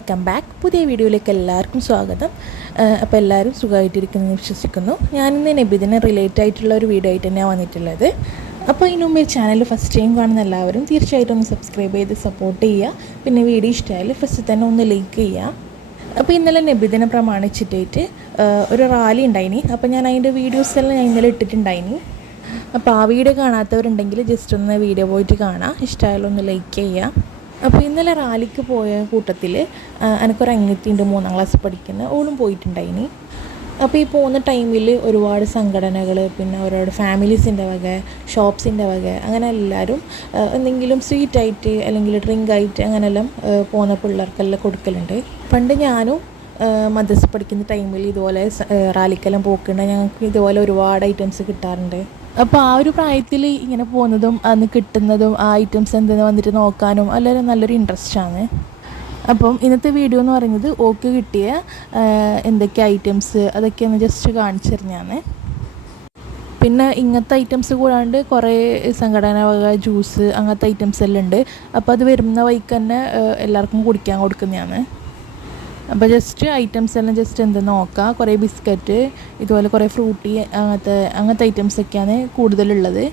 Welcome back. പുതിയ വീഡിയോയിലേക്ക് എല്ലാവർക്കും സ്വാഗതം. അപ്പോൾ എല്ലാവരും സുഖമായിട്ടിരിക്കുന്നു വിശ്വസിക്കുന്നു. ഞാനിന്ന് നബിദിനെ റിലേറ്റ് ആയിട്ടുള്ള ഒരു വീഡിയോ ആയിട്ട് തന്നെയാണ് വന്നിട്ടുള്ളത്. അപ്പോൾ ഇതിനു മുമ്പ് ചാനൽ ഫസ്റ്റ് ടൈം കാണുന്ന എല്ലാവരും തീർച്ചയായിട്ടും ഒന്ന് സബ്സ്ക്രൈബ് ചെയ്ത് സപ്പോർട്ട് ചെയ്യുക. പിന്നെ വീഡിയോ ഇഷ്ടമായാലും ഫസ്റ്റ് തന്നെ ഒന്ന് ലൈക്ക് ചെയ്യുക. അപ്പോൾ ഇന്നലെ നബിദിനെ പ്രമാണിച്ചിട്ടായിട്ട് ഒരു റാലി ഉണ്ടായിനി. അപ്പോൾ ഞാൻ അതിൻ്റെ വീഡിയോസെല്ലാം ഞാൻ ഇന്നലെ ഇട്ടിട്ടുണ്ടായിനി. അപ്പോൾ ആ വീഡിയോ കാണാത്തവരുണ്ടെങ്കിൽ ജസ്റ്റ് ഒന്ന് വീഡിയോ പോയിട്ട് കാണാം. ഇഷ്ടമായാലും ഒന്ന് ലൈക്ക് ചെയ്യുക. അപ്പോൾ ഇന്നലെ റാലിക്ക് പോയ കൂട്ടത്തിൽ എനിക്കൊരു അനിയത്തിയുണ്ട് 3ാം ക്ലാസ് പഠിക്കുന്ന, ഓളും പോയിട്ടുണ്ടായിനി. അപ്പോൾ ഈ പോകുന്ന ടൈമിൽ ഒരുപാട് സംഘടനകൾ, പിന്നെ ഒരുപാട് ഫാമിലീസിൻ്റെ വക, ഷോപ്സിൻ്റെ വക, അങ്ങനെ എല്ലാവരും എന്തെങ്കിലും സ്വീറ്റായിട്ട് അല്ലെങ്കിൽ ഡ്രിങ്ക് ആയിട്ട് അങ്ങനെല്ലാം പോകുന്ന പിള്ളേർക്കെല്ലാം കൊടുക്കലുണ്ട്. പണ്ട് ഞാനും മദ്രസ പഠിക്കുന്ന ടൈമിൽ ഇതുപോലെ റാലിക്കെല്ലാം പോക്കുണ്ട്. ഞങ്ങൾക്ക് ഇതുപോലെ ഒരുപാട് ഐറ്റംസ് കിട്ടാറുണ്ട്. അപ്പോൾ ആ ഒരു പ്രായത്തിൽ ഇങ്ങനെ പോകുന്നതും അന്ന് കിട്ടുന്നതും ആ ഐറ്റംസ് എന്തെന്ന് വന്നിട്ട് നോക്കാനും എല്ലാവരും നല്ലൊരു ഇൻട്രസ്റ്റാണ്. അപ്പം ഇന്നത്തെ വീഡിയോ എന്ന് പറയുന്നത് ഓക്ക് കിട്ടിയ എന്തൊക്കെ ഐറ്റംസ് അതൊക്കെയൊന്ന് ജസ്റ്റ് കാണിച്ചു തരുന്നതാണ്. പിന്നെ ഇങ്ങനത്തെ ഐറ്റംസ് കൂടാണ്ട് കുറേ സംഘടന വക ജ്യൂസ് അങ്ങനത്തെ ഐറ്റംസ് എല്ലാം ഉണ്ട്. അപ്പോൾ അത് വരുന്ന വഴിക്ക് തന്നെ എല്ലാവർക്കും കുടിക്കാൻ കൊടുക്കുന്നതാണ്. അപ്പോൾ ജസ്റ്റ് ഐറ്റംസ് എല്ലാം ജസ്റ്റ് എന്തെന്ന് നോക്കാം. കുറേ ബിസ്ക്കറ്റ്, ഇതുപോലെ കുറേ ഫ്രൂട്ടി അങ്ങനത്തെ ഐറ്റംസൊക്കെയാണ് കൂടുതലുള്ളത്.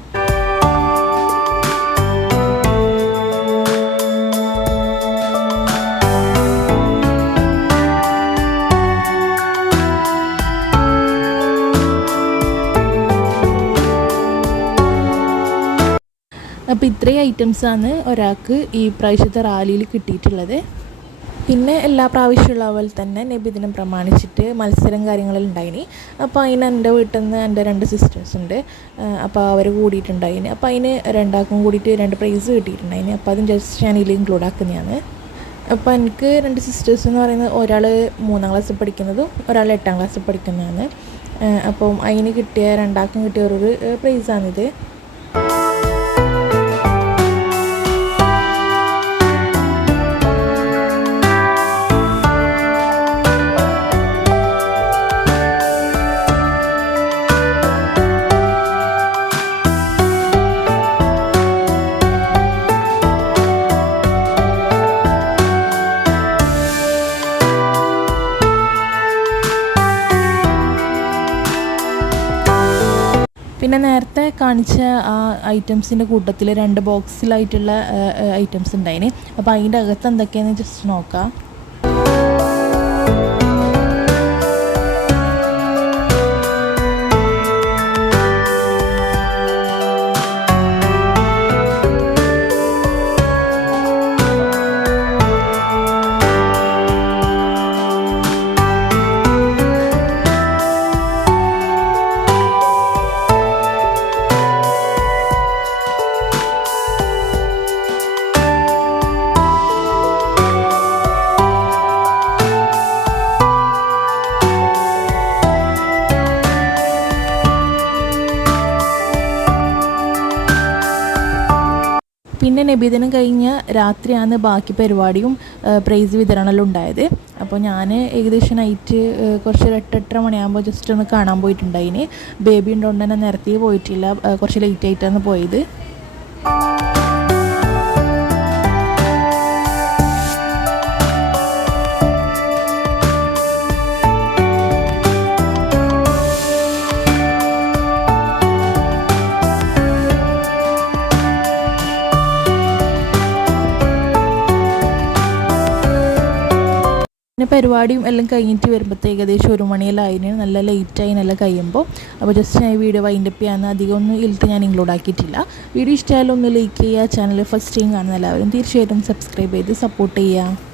അപ്പോൾ ഇത്രയും ഐറ്റംസാണ് ഒരാൾക്ക് ഈ പ്രാവശ്യത്തെ റാലിയിൽ കിട്ടിയിട്ടുള്ളത്. പിന്നെ എല്ലാ പ്രാവശ്യമുള്ള പോലെ തന്നെ നബിദിനം പ്രമാണിച്ചിട്ട് മത്സരം കാര്യങ്ങളെല്ലാം ഉണ്ടായിനി. അപ്പോൾ അതിന് എൻ്റെ വീട്ടിൽ നിന്ന് എൻ്റെ 2 സിസ്റ്റേഴ്സ് ഉണ്ട്. അപ്പോൾ അവർ കൂടിയിട്ടുണ്ടായിന്. അപ്പോൾ അതിന് രണ്ടാൾക്കും കൂടിയിട്ട് 2 പ്രൈസ് കിട്ടിയിട്ടുണ്ടായിന്. അപ്പോൾ അതും ജസ്റ്റ് ഞാൻ ഇതിൽ ഇൻക്ലൂഡ് ആക്കുന്നതാണ്. അപ്പോൾ എനിക്ക് 2 സിസ്റ്റേഴ്സ് എന്ന് പറയുന്നത് ഒരാൾ 3ാം ക്ലാസ്സിൽ പഠിക്കുന്നതും ഒരാൾ 8ാം ക്ലാസ്സിൽ പഠിക്കുന്നതാണ്. അപ്പം അതിന് കിട്ടിയ രണ്ടാൾക്കും കിട്ടിയ ഒരു പ്രൈസാണിത്. പിന്നെ നേരത്തെ കാണിച്ച ആ ഐറ്റംസിൻ്റെ കൂട്ടത്തിൽ 2 ബോക്സിലായിട്ടുള്ള ഐറ്റംസ് ഉണ്ടായിന്. അപ്പോൾ അതിൻ്റെ അകത്ത് എന്തൊക്കെയാണെന്ന് ജസ്റ്റ് നോക്കാം. പിന്നെ നബിദിനം കഴിഞ്ഞ രാത്രിയാണ് ബാക്കി പരിപാടിയും പ്രൈസ് വിതരണമെല്ലാം ഉണ്ടായത്. അപ്പോൾ ഞാൻ ഏകദേശം നൈറ്റ് കുറച്ച് 8-8:30 മണിയാകുമ്പോൾ ജസ്റ്റ് ഒന്ന് കാണാൻ പോയിട്ടുണ്ടായിന്. ബേബി ഉണ്ടോണ്ട് തന്നെ നേരത്തെ പോയിട്ടില്ല, കുറച്ച് ലേറ്റ് ആയിട്ടാണ് പോയത്. പിന്നെ പരിപാടിയും എല്ലാം കഴിഞ്ഞിട്ട് വരുമ്പോഴത്തെ ഏകദേശം 1 മണിയെല്ലാം ആയിന്. നല്ല ലേറ്റായി നല്ല കഴിയുമ്പോൾ. അപ്പോൾ ജസ്റ്റ് ഞാൻ ഈ വീഡിയോ വൈൻഡപ്പ് ചെയ്യാൻ അധികം ഒന്നും ഇതിൽ ഞാൻ ഇൻക്ലൂഡ് ആക്കിയിട്ടില്ല. വീഡിയോ ഇഷ്ടമായാലും ഒന്ന് ലൈക്ക് ചെയ്യുക. ചാനൽ ഫസ്റ്റ് ടൈം കാണുന്ന എല്ലാവരും തീർച്ചയായിട്ടും സബ്സ്ക്രൈബ് ചെയ്ത് സപ്പോർട്ട് ചെയ്യുക.